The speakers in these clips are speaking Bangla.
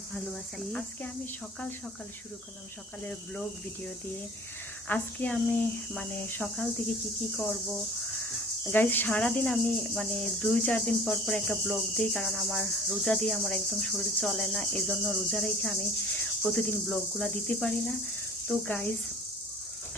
অনেক অনেক ভালো আছেন আজকে আমি সকাল সকাল শুরু করলাম সকালের ব্লগ ভিডিও দিয়ে। আজকে আমি মানে সকাল থেকে কি কি করব? গাইজ সারাদিন আমি মানে দুই চার দিন পর পর একটা ব্লগ দিই কারণ আমার রোজা দিয়ে আমার একদম শরীর চলে না। এজন্য রোজা রেখে আমি প্রতিদিন ব্লগগুলো দিতে পারি না। তো গাইজ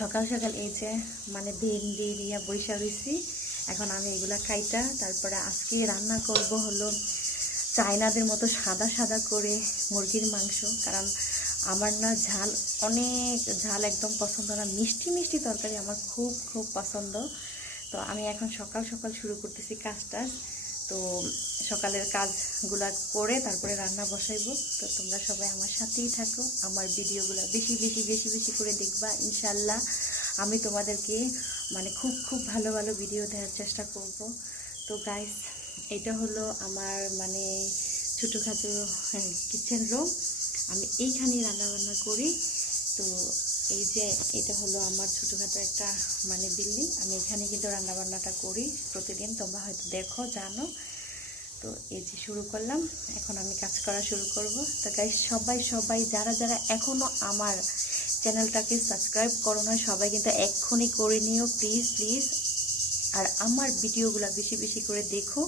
সকাল সকাল এই যে মানে ভেন্ডি দিয়া বৈশা রয়েছি এখন আমি এগুলা কাইটা তারপরে আজকে রান্না করব হলো চায়নাদের মতো সাদা সাদা করে মুরগির মাংস, কারণ আমার না ঝাল অনেক, ঝাল একদম পছন্দ না। মিষ্টি মিষ্টি তরকারি আমার খুব খুব পছন্দ। তো আমি এখন সকাল সকাল শুরু করতেছি কাজটা। তো সকালের কাজগুলা করে তারপরে রান্না বসাইবো। তো তোমরা সবাই আমার সাথেই থাকো। আমার ভিডিওগুলো বেশি বেশি বেশি বেশি করে দেখবা ইনশাল্লাহ আমি তোমাদেরকে মানে খুব খুব ভালো ভালো ভিডিও দেওয়ার চেষ্টা করব। তো গাইস এটা হলো আমার মানে ছোটোখাটো কিচেন রুম আমি এইখানেই রান্নাবান্না করি। তো এই যে এটা হলো আমার ছোটোখাটো একটা মানে বিল্ডিং আমি এখানে কিন্তু রান্নাবান্নাটা করি প্রতিদিন। তোমরা হয়তো দেখো, জানো। তো এই যে শুরু করলাম। এখন আমি কাজ করা শুরু করব। তো গাই সবাই সবাই, যারা যারা এখনও আমার চ্যানেলটাকে সাবস্ক্রাইব করো না সবাই কিন্তু এক্ষুনি করে নিও। প্লিজ প্লিজ আর আমার ভিডিওগুলো বেশি বেশি করে দেখো।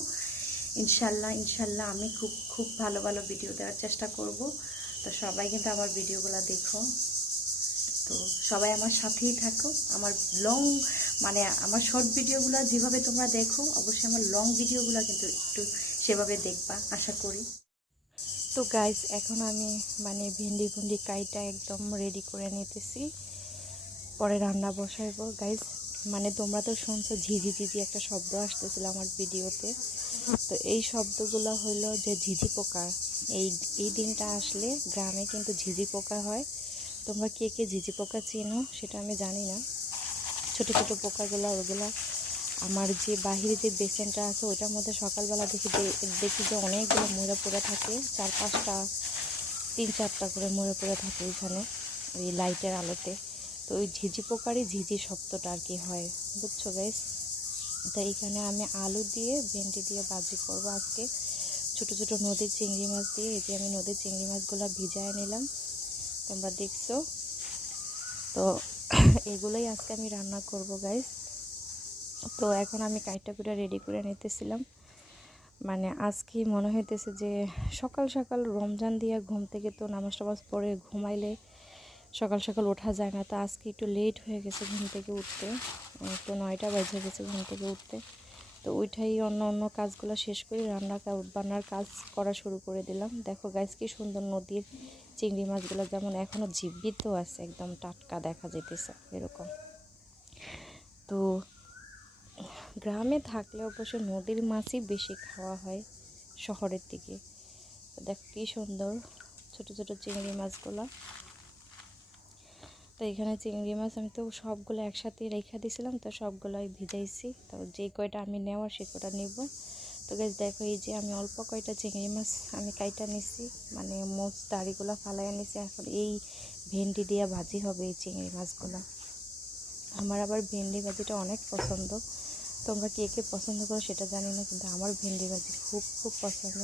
ইনশাল্লাহ ইনশাল্লাহ আমি খুব খুব ভালো ভালো ভিডিও দেওয়ার চেষ্টা করব। তো সবাই কিন্তু আমার ভিডিওগুলো দেখো। তো সবাই আমার সাথেই থাকো। আমার লং মানে আমার শর্ট ভিডিওগুলো যেভাবে তোমরা দেখো, অবশ্যই আমার লং ভিডিওগুলো কিন্তু একটু সেভাবে দেখবা, আশা করি। তো গাইস এখন আমি মানে ভেন্ডি ভুন্ডি কাইটা একদম রেডি করে নিতেছি। পরে রান্না বসাইবো। গাইস মানে তোমরা তো শুনছো, ঝিঝি ঝিঝি একটা শব্দ আসতেছিল আমার ভিডিওতে তো এই শব্দগুলো হলো যে ঝিঝি পোকা। এই এই দিনটা আসলে গ্রামে কিন্তু ঝিঝি পোকা হয়। তোমরা কে কে ঝিঝি পোকা চিনো সেটা আমি জানি না। ছোট ছোট পোকাগুলো, ওগুলো আমার যে বাহিরে যে বেসেনটা আছে ওটার মধ্যে সকালবেলা দেখি দেখি যে অনেকগুলো মরে পড়ে থাকে। চার পাঁচটা, তিন চারটা করে মরে পড়ে থাকে ওইখানে, ওই লাইটের আলোতে। তো ওই ঝিঝি পোকারই ঝিঝি শব্দটা আর কি হয়। বুঝছ গাইস তো এখানে আমি আলু দিয়ে, ভেন্ডি দিয়ে ভাজি করব আজকে। ছোট ছোট নদীর চিংড়ি মাছ দিয়ে, এই যে আমি নদীর চিংড়ি মাছগুলো ভিজায় নিলাম। তোমরা দেখছ? তো এগুলোই আজকে আমি রান্না করব গাইস তো এখন আমি কাইটা করে রেডি করে নিতেছিলাম। মানে আজকে মনে হইতেছে যে সকাল সকাল রমজান দিয়ে ঘুম থেকে তো নামাজ টামাজ পড়ে ঘুমাইলে সকাল সকাল ওঠা যায় না। তো আজকে একটু লেট হয়ে গেছে ঘুম থেকে উঠতে। তো নয়টা বেজে গেছে ঘুম থেকে উঠতে। তো ওইটাই অন্য অন্য কাজগুলো শেষ করে রান্না বান্নার কাজ করা শুরু করে দিলাম। দেখো গাইজ কি সুন্দর নদীর চিংড়ি মাছগুলো যেমন এখনও জীবিত আছে, একদম টাটকা দেখা যেতেছে এরকম। তো গ্রামে থাকলে অবশ্য নদীর মাছই বেশি খাওয়া হয় শহরের দিকে। দেখো কি সুন্দর ছোট ছোট চিংড়ি মাছগুলো। তো এখানে চিংড়ি মাছ আমি তো সবগুলো একসাথে রেখে দিয়েছিলাম, তো সবগুলোই ভিজাইছি। তো যে কয়টা আমি নেওয়ার সে কয়টা নেব। তো গেছ দেখো এই যে আমি অল্প কয়টা চিংড়ি মাছ আমি কাইটা নিছি মানে মোচ দাড়িগুলো ফালাই নিছি। এখন এই ভেন্ডি দিয়ে ভাজি হবে এই চিংড়ি মাছগুলো। আমার আবার ভেন্ডি ভাজিটা অনেক পছন্দ। তোমরা কে কে পছন্দ করো সেটা জানি না, কিন্তু আমার ভেন্ডি ভাজি খুব খুব পছন্দ।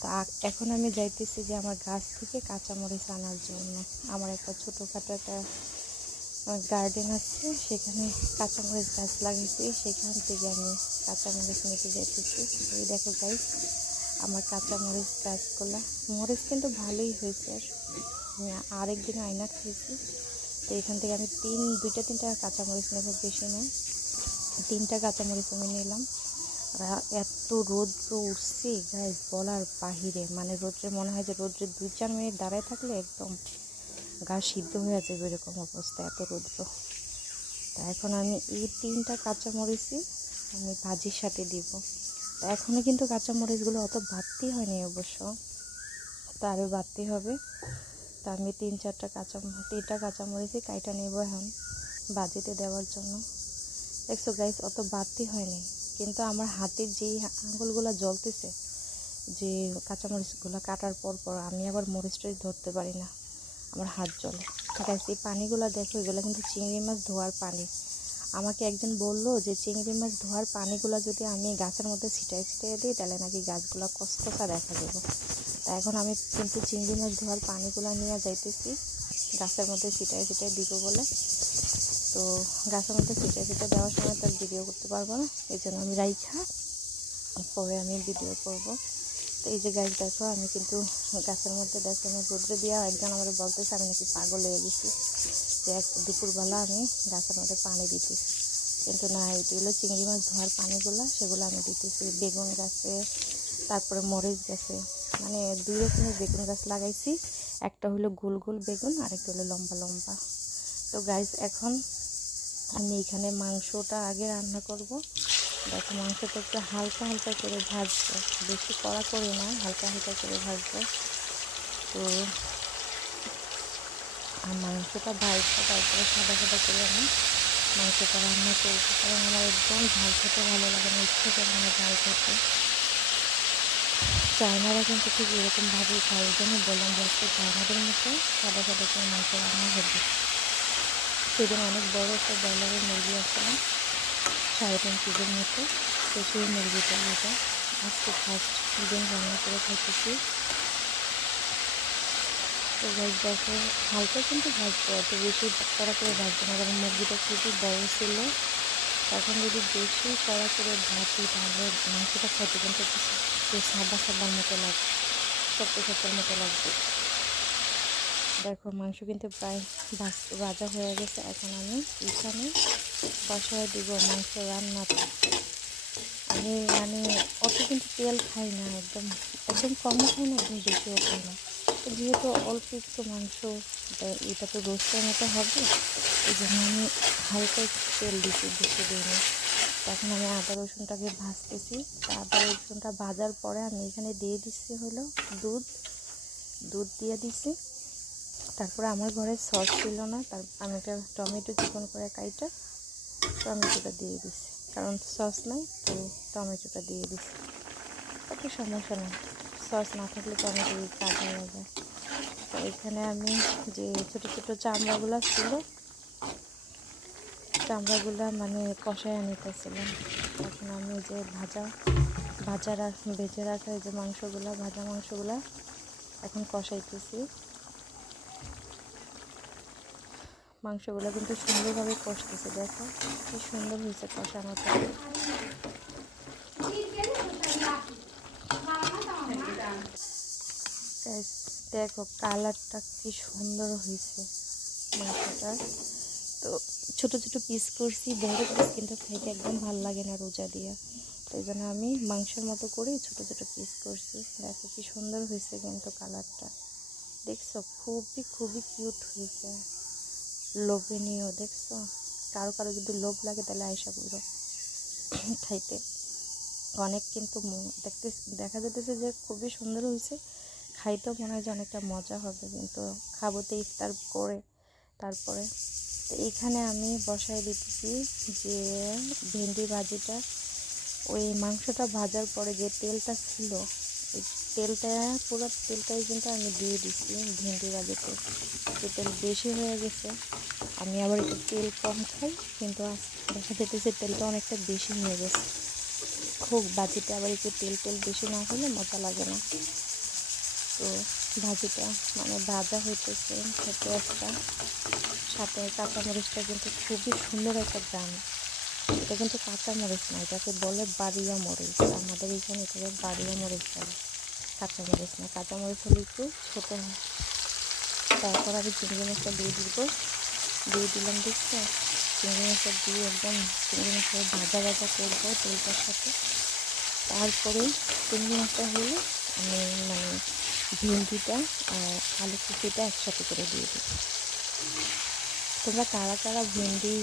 তো এখন আমি যাইতেছি যে আমার গাছ থেকে কাঁচামরিচ আনার জন্য। আমার একটা ছোটোখাটো একটা গার্ডেন আছে, সেখানে কাঁচামরিচ গাছ লাগিয়েছি। সেখান থেকে আমি কাঁচামরিচ নিতে যাইতেছি। এই দেখো গাইস আমার কাঁচামরিচ গাছগুলা। মরিচ কিন্তু ভালোই হয়েছে আমি আরেকদিন আয়না খেয়েছি। তো এখান থেকে আমি তিন, দুইটা, তিনটা কাঁচামরিচ নেব বেশি না তিনটা কাঁচামরিচ আমি নিলাম। এত রৌদ্র উঠছে গাইজ বলার বাহিরে। মানে রৌদ্রে মনে হয় যে রৌদ্রে দুই চার মিনিট দাঁড়ায় থাকলে একদম গা সিদ্ধ হয়ে যাবে এরকম অবস্থা, এত রৌদ্র। তা এখন আমি এই তিনটা কাঁচামরিচই আমি ভাজির সাথে দিব। তা এখনও কিন্তু কাঁচামরিচগুলো অত বাড়তি হয়নি অবশ্য, তা আরও বাড়তি হবে। তা আমি তিন চারটা কাঁচা, তিনটা কাঁচামরিচই কাইটা নেব এখন ভাজিতে দেওয়ার জন্য। দেখছ গাইস অত বাড়তি হয়নি। কিন্তু আমার হাতের যেই আঙুলগুলো জ্বলতেছে, যে কাঁচামরিচগুলো কাটার পর পর আমি আবার মরিচটাই ধরতে পারি না, আমার হাত জ্বলে। গাইস এই পানিগুলো দেখো, এগুলো কিন্তু চিংড়ি মাছ ধোয়ার পানি। আমাকে একজন বলল যে, চিংড়ি মাছ ধোয়ার পানিগুলো যদি আমি গাছের মধ্যে ছিটাই ছিটাই দিই, তাহলে নাকি গাছগুলো কসকসা দেখা যাবে তা এখন আমি কিন্তু চিংড়ি মাছ ধোয়ার পানিগুলো নিয়ে যাইতেছি, গাছের মধ্যে ছিটাই ছিটাই দিব বলে। তো গাছের মধ্যে ছিটাই ছিটাই দেওয়ার সময় তার ভিডিও করতে পারব না, এই জন্য আমি রাইখা, পরে আমি ভিডিও করব। তো এই যে গাছ দেখো, আমি কিন্তু গাছের মধ্যে, দেখো, আমি রোদ্রে দিয়া একজন আমার বলতেছে, আমি নাকি পাগল হয়ে গেছি। যে এক দুপুরবেলা আমি গাছের মধ্যে পানি দিতেছি। কিন্তু না এটি হলো চিংড়ি মাছ ধোয়ার পানিগুলো, সেগুলো আমি দিতেছি। বেগুন গাছে, তারপরে মরিচ গাছে। মানে দুই রকমের বেগুন গাছ লাগাইছি। একটা হলো গোল গোল বেগুন, আরেকটা হলো লম্বা লম্বা। তো গাছ এখন আমি এখানে মাংসটা আগে রান্না করব। দেখো, মাংসটা একটু হালকা হালকা করে ভাজবো। বেশি কড়া করে না, হালকা হালকা করে ভাজবো। তো আর মাংসটা ভাজবো, তারপরে সাদা সাদা করে আমি মাংসটা রান্না করব। কারণ আমার একদম ঝাল খেতে ভালো লাগে না, ইচ্ছে করে আমার ঝাল খেতে। চায়নারা কিন্তু ঠিক এরকমভাবেই খায় এই জন্য বললাম যে আজকে চায়নাদের মতো সাদা সাদা করে মাংস রান্না হবে। সেদিন অনেক বড় একটা ব্রয়লারের মুরগি আসলাম সাড়ে তিন কেজির মতো। তো সেই মুরগিটা এটা আজকে ফার্স্ট দিন রান্না করে খাইতেছি। তো গাছ দেখো, হালকা কিন্তু ভাজবো, অত বেশি কড়া করে ভাজবো না, কারণ মুরগিটা খুবই বড় ছিল। তখন যদি বেশি কড়া করে ভাজি, তাহলে মাংসটা খাইতে কিন্তু সাদা, সাদার মতো লাগবে, শক্ত, শক্তর মতো লাগবে। দেখো, মাংস কিন্তু প্রায় ভাজ হয়ে গেছে। এখন আমি এখানে বসায় দিব মাংস রান্নাটা। আমি মানে অত কিন্তু তেল খাই না, একদম একদম কমও খাই না একদম বেশিও খাই না। তো যেহেতু অল্প একটু মাংস এটা- তো রোস্টের মতো হবে, এই জন্য আমি হালকা একটু তেল দিচ্ছি বেশি দিইনি। তখন আমি আদা রসুনটাকে ভাজতেছি। আদা রসুনটা ভাজার পরে আমি এখানে দিয়ে দিচ্ছি হলো দুধ। দুধ দিয়ে দিচ্ছি। তারপরে আমার ঘরে সস ছিল না, তার আমি একটা টমেটো চিকন করে কাইটা টমেটোটা দিয়ে দিছি। কারণ সস নাই, তো টমেটোটা দিয়ে দিছি। কত সমস্যা নেই। সস না থাকলে টমেটো কাজ হয়ে যাবে তো এখানে আমি যে ছোটো ছোটো চামড়াগুলো ছিল, চামড়াগুলো মানে কষায় নিতেছিলাম এখন আমি যে ভাজা ভাজা রাখ ভেজে রাখা এই যে মাংসগুলো, ভাজা মাংসগুলো এখন কষাইতেছি। মাংসগুলো কিন্তু সুন্দরভাবে কষতেছে দেখো কি সুন্দর হয়েছে কষানোটা Guys, দেখো কালারটা কি সুন্দর হয়েছে মাংসটার। তো ছোট ছোট পিস করছি বড় পিস কিন্তু খাইতে একদম ভালো লাগে না রোজা দিয়া। তো এই আমি মাংসের মতো করে ছোট ছোট পিস করছি। দেখো কি সুন্দর হয়েছে কিন্তু কালারটা। দেখছ খুবই খুবই কিউট হয়েছে। লোভনীয়, দেখছ? কারও কারও যদি লোভ লাগে, তাহলে আয়সা করো খাইতে। অনেক কিন্তু দেখতে দেখা যেতেছে যে খুবই সুন্দর হয়েছে খাইতেও মনে হয় যে অনেকটা মজা হবে, কিন্তু খাবোতে ইফতার করে, তারপরে। তো এইখানে আমি বসাই দিতেছি যে ভেন্ডি ভাজিটা। ওই মাংসটা ভাজার পরে যে তেলটা ছিল তেলটা পুরো তেলটাই কিন্তু আমি দিয়ে দিচ্ছি, ভেন্ডি ভাজিতে তো তেল বেশি হয়ে গেছে, আমি আবার একটু তেল কম খাই, কিন্তু দেখা যেতেছে তেলটা অনেকটা বেশি হয়ে গেছে। খুব ভাজিতে আবার একটু তেল তেল বেশি না হলে মজা লাগে না। তো ভাজিটা মানে ভাজা হইতেছে, খেতে একটা। সাথে কাঁচামরিচটা কিন্তু খুবই সুন্দর একটা গান এটা কিন্তু কাঁচা মরিচ না, এটাকে বলে বাড়িয়া মরিচ। আমাদের এখানে এটাকে বাড়িয়া মরিচ বলে কাঁচামরিচ না। কাঁচামরিচ হলে একটু ছোটো হয়। তারপর আমি চিংড়ি মাছটা দিয়ে দিব। দিয়ে দিলাম, দেখছ? চিংড়ি মাছটা দিয়ে একদম চিংড়ি মাছটা ভাজা ভাজা করব তেলটার সাথে। তারপরে চিংড়ি মাছটা হলে আমি মানে ভেন্ডিটা আর আলু কুচিটা একসাথে করে দিয়ে দিই তোমরা কারা কারা ভেন্ডির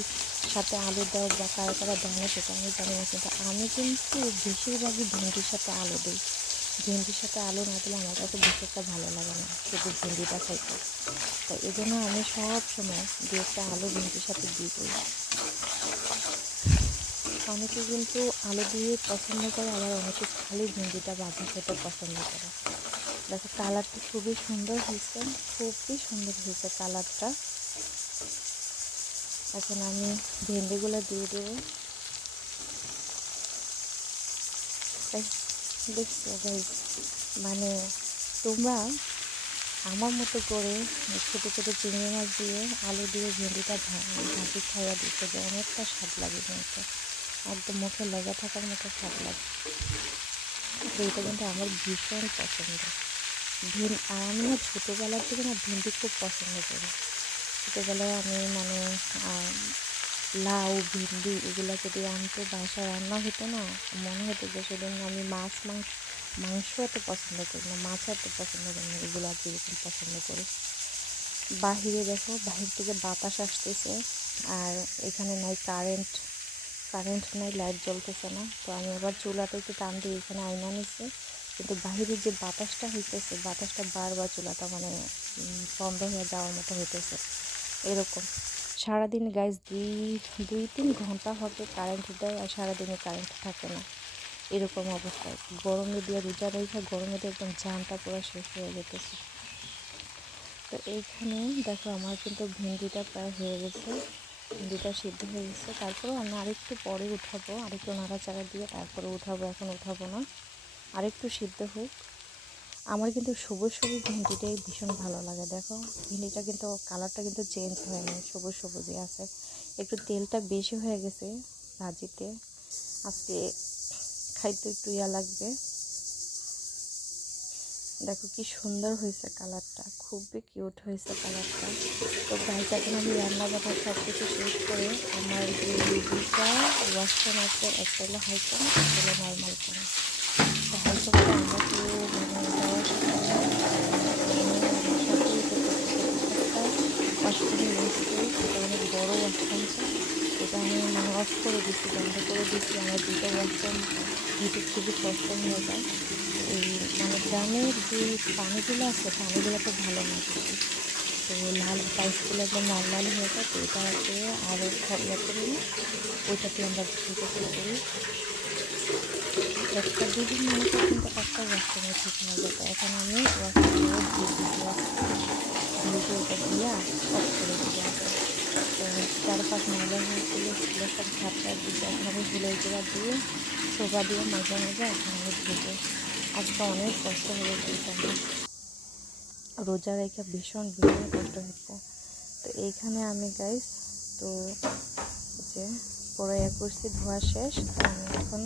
সাথে আলু দাও বা কারা কারা দাও না সেটা আমি জানি না কিন্তু আমি কিন্তু বেশিরভাগই ভেন্ডির সাথে আলু দিই। ভেন্ডির সাথে আলু না দিলে আমার কাছে বেশি একটা ভালো লাগে না, শুধু ভেন্ডিটা খাইতে। তো এই জন্য আমি সব সময় দু একটা আলু ভেন্ডির সাথে দিয়ে দিই। অনেকে কিন্তু আলু দিয়ে পছন্দ করে, আবার অনেকে খালি ভেন্ডিটা ভাজা খেতে পছন্দ করে। দেখো, কালারটা খুবই সুন্দর হয়েছে, খুবই সুন্দর হয়েছে কালারটা। এখন আমি ভেন্ডিগুলো দিয়ে দেবো। দেখছ মানে তোমরা আমার মতো করে ছোটো ছোটো চিংড়ি মাছ দিয়ে আলু দিয়ে ভেন্ডিটা ভাজি খাইয়া দিতে যে অনেকটা স্বাদ লাগে কিন্তু। একদম মুখে লেগে থাকার মতো স্বাদ লাগে। এইটা কিন্তু আমার ভীষণ পছন্দ। ভেন আর আমি না ছোটোবেলার থেকে না ভেন্ডি খুব পছন্দ করি। ছোটোবেলায় আমি মানে লাউ, ভেন্ডি এগুলো যদি আনতো বাসায় রান্না হতো না, মনে হতো যে সেদিন আমি মাছ, মাংস মাংস এত পছন্দ করি না, মাছ এত পছন্দ করি না, এগুলো যেরকম পছন্দ করি। বাহিরে দেখো, বাহির থেকে বাতাস আসতেছে আর এখানে নাই কারেন্ট কারেন্ট নাই লাইট জ্বলতেছে না। তো আমি আবার চুলাটা একটু টান দিয়ে এখানে আয়না নিচ্ছি কিন্তু বাহিরে যে বাতাসটা হইতেছে, বাতাসটা বারবার চুলাটা মানে বন্ধ হয়ে যাওয়ার মতো হইতেছে। এরকম। সারাদিন গাইজ দুই দুই তিন ঘণ্টা হবে কারেন্ট দেয় আর সারাদিনে কারেন্ট থাকে না। এরকম অবস্থায় গরমে দিয়ে রোজা রেখে গরমে দিয়ে একদম জানটা পুরো শেষ হয়ে যেতেছে। তো এইখানে দেখো আমার কিন্তু ভেন্ডিটা প্রায় হয়ে গেছে। ভেন্ডিটা সিদ্ধ হয়ে গেছে। তারপরেও আমি আরেকটু পরে উঠাবো, আরেকটু নাড়াচাড়া দিয়ে তারপরে উঠাবো, এখন উঠাবো না। আরেকটু সিদ্ধ হোক। আমার কিন্তু সবুজ সবুজ ভেন্ডিটাই ভীষণ ভালো লাগে, দেখো। ভেন্ডিটা কিন্তু কালারটা কিন্তু চেঞ্জ হয়নি, সবুজ সবুজই আছে। একটু তেলটা বেশি হয়ে গেছে ভাজিতে। আজকে খাইতে একটু ইয়া লাগবে। দেখো কি সুন্দর হয়েছে কালারটা খুবই কিউট হয়েছে কালারটা তো গাইজ এখন আমি রান্না বান্না সব কিছু শেষ করে আমার যে দুটা ওয়াশরুম আছে একটা হলো হাইকম একটা হলো নর্মাল কম তো আমরা তো মানে যাওয়ার ওয়াশরুমে বসতে এটা অনেক বড় ওয়াশরুমটা এটা আমি মানে অফ করে দিচ্ছি বন্ধ করে দিচ্ছি আমার দুটো ওয়াশরুম দিতে খুবই কষ্ট হয়ে যায় এই মানে গ্রামের যে পানিগুলো আছে পানিগুলো তো ভালো না তো লাল টাইসগুলো একদম লাল হয়ে যায় তো এটাতে আরও ইয়ে করি না ওইটাতে আমরা ধুতে শুরু করি একটা দুদিন মনে করি কিন্তু একটা ওয়াশরুমে ঠিক হয়ে যেত এখন আমি ওয়াশরুমে দিয়ে দিয়েছি ভিডিওটা দিয়ে অফ করে দিয়ে তো চারপাশ ময়লা হয়েছিল সেগুলো সব ঝাপটা এখন আমি ঝুলের গুঁড়া দিয়ে শোভা দিয়ে মাঝে মাঝে এখন আমি ধুবো আজকে অনেক কষ্ট হয়ে গেছে রোজা রেখে ভীষণ ভীষণ কষ্ট হচ্ছে। তো এইখানে আমি গাইস তো যে পরে করছি ধোয়া শেষ তো আমি এখন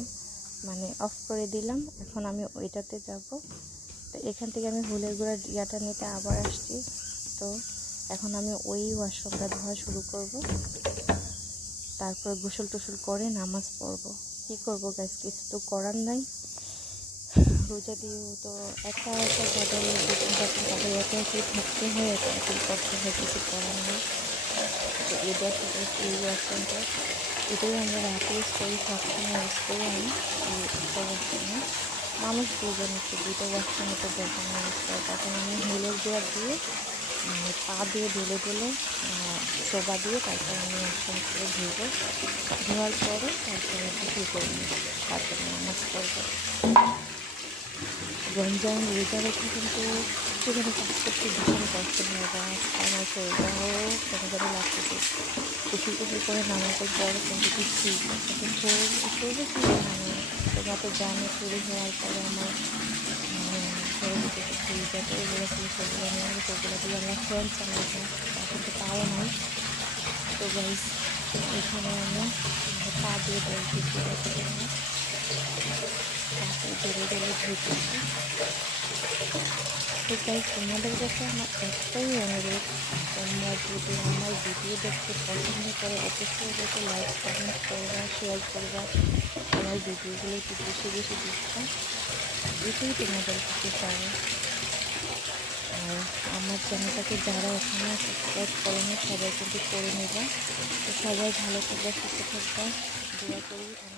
মানে অফ করে দিলাম, এখন আমি ওইটাতে যাব। তো এখান থেকে আমি হুলের গুঁড়া ইয়াটা নিতে আবার আসছি। তো এখন আমি ওই ওয়াশরুমটা ধোয়া শুরু করব। তারপর গোসল টোসল করে নামাজ পড়ব। কি করব গাছ কিছু তো করার নাই। রোজা দিয়েও তো একা একা যাদের তাদের একা একই থাকতে হয়, একা একই করতে হয়, কিছু করার নেই। তো থেকে এই ওয়াশরুমটা। এটাই আমরা রাতে ইউজ করি সবসময় ইউজ করি আমি একটা ওয়াশরুমে। মানুষ দুজন একটু দুটো ওয়াশরুমে তো দরকার করে তখন আমি হুলের গুঁড়া দিয়ে পা দিয়ে ঢেলে ঢেলে শোভা দিয়ে তারপর আমি ওয়াশরুম করে ধুবো। ধোয়ার পরে তারপরে কী করব তারপরে নামাজ পড়ব। রমজান রোজা রেখে কিন্তু সেখানে কাজ করতে ভীষণ কষ্ট হয়ে। আজকে আমার শরীরটাও কেন যেন লাগতেছে। কুচি কুচি করে নামাজের পর কিন্তু কিছুই কিন্তু করব কি মানে তোমরা তো জানো চুরি হওয়ার পরে আমার কিছু ফুল যাতে এগুলো ফুল সেগুলো নিয়ে সেগুলো দিয়ে আমরা ফ্যান এখন তো তাও নাই তো গাইস এখানে আমি পা দিয়ে বলতেছি তারপরে ধরে ধরে ধুতেছি তো তাই তোমাদের কাছে আমার একটাই অনুরোধ তোমরা যদি আমার ভিডিও দেখতে পছন্দ করো অবশ্যই যাতে লাইক কমেন্ট করবা শেয়ার করবা আমার ভিডিওগুলো একটু বেশি বেশি দিচ্ছা এটাই তোমাদের কাছে চাই আর আমার চ্যানেলটাকে যারা এখনও সাবস্ক্রাইব করেনি, সবাই কিন্তু করে নেবা। তো সবাই ভালো থাকবে, সুস্থ থাকবে। দোয়া করি।